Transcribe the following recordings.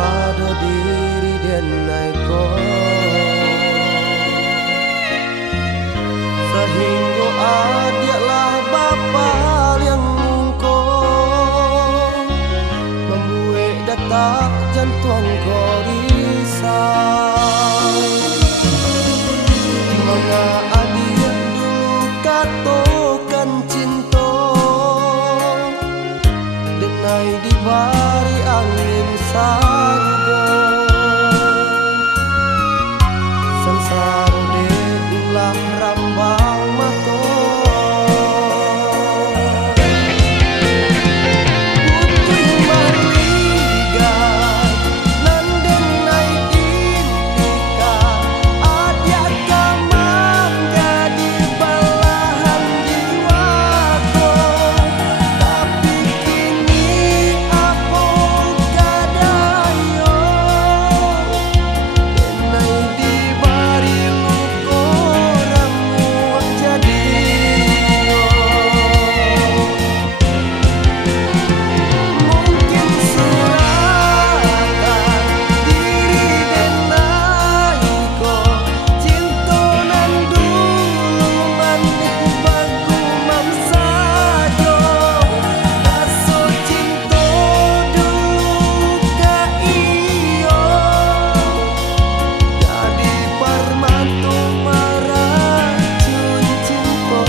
pada diri dan naiko sehingga adialah bapa yang mungko membuat detak jantung ko risau manga adia dulu katokan cinta denai dibari angin sarugo sansara dedulah rambang mato putih maliga nan denai indika adia kamang jadi balahan jiwaku tapi kini apa kadayo denai dibari luko ramu jadi mungkin suratan diri denai ko cinta nan dulu manik bagu mamsajo kaso cinta dulu ka iyo jadi permatu maracun cinta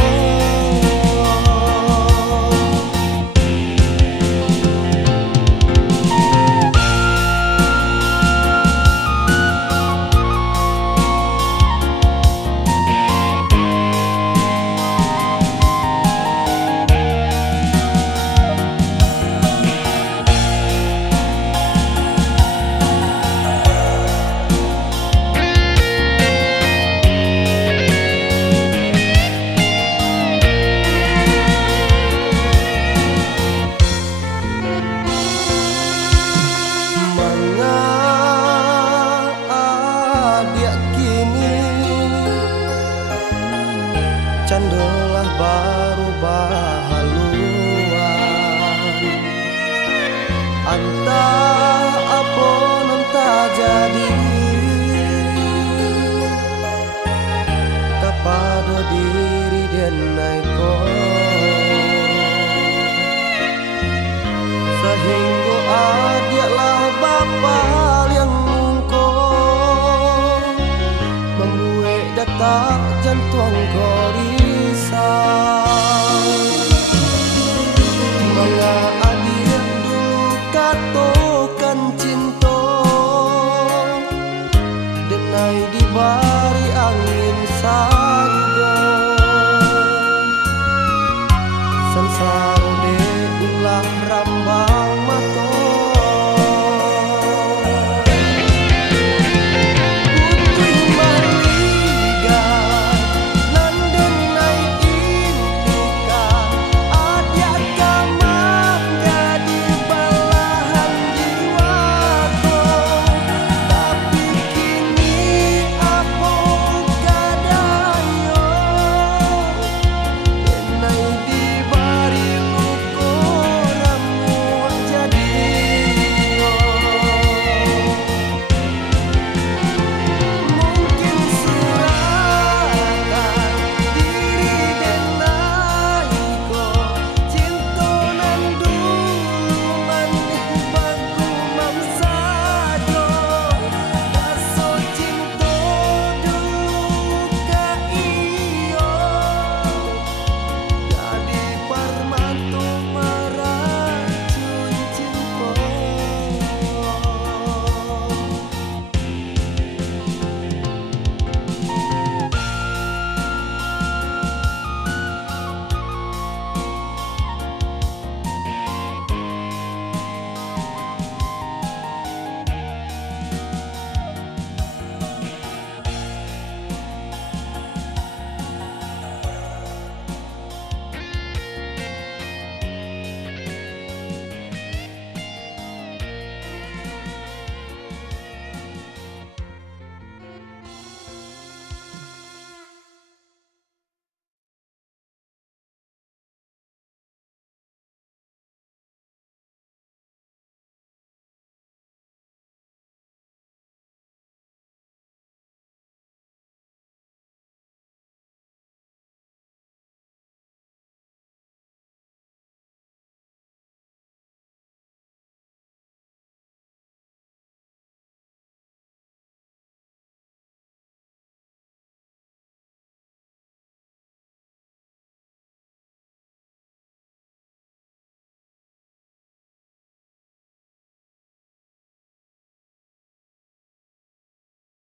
manga adia kini candolah baru bahaluan anta apa nanta jadi kepada diri dan naiko sehingga adialah bapa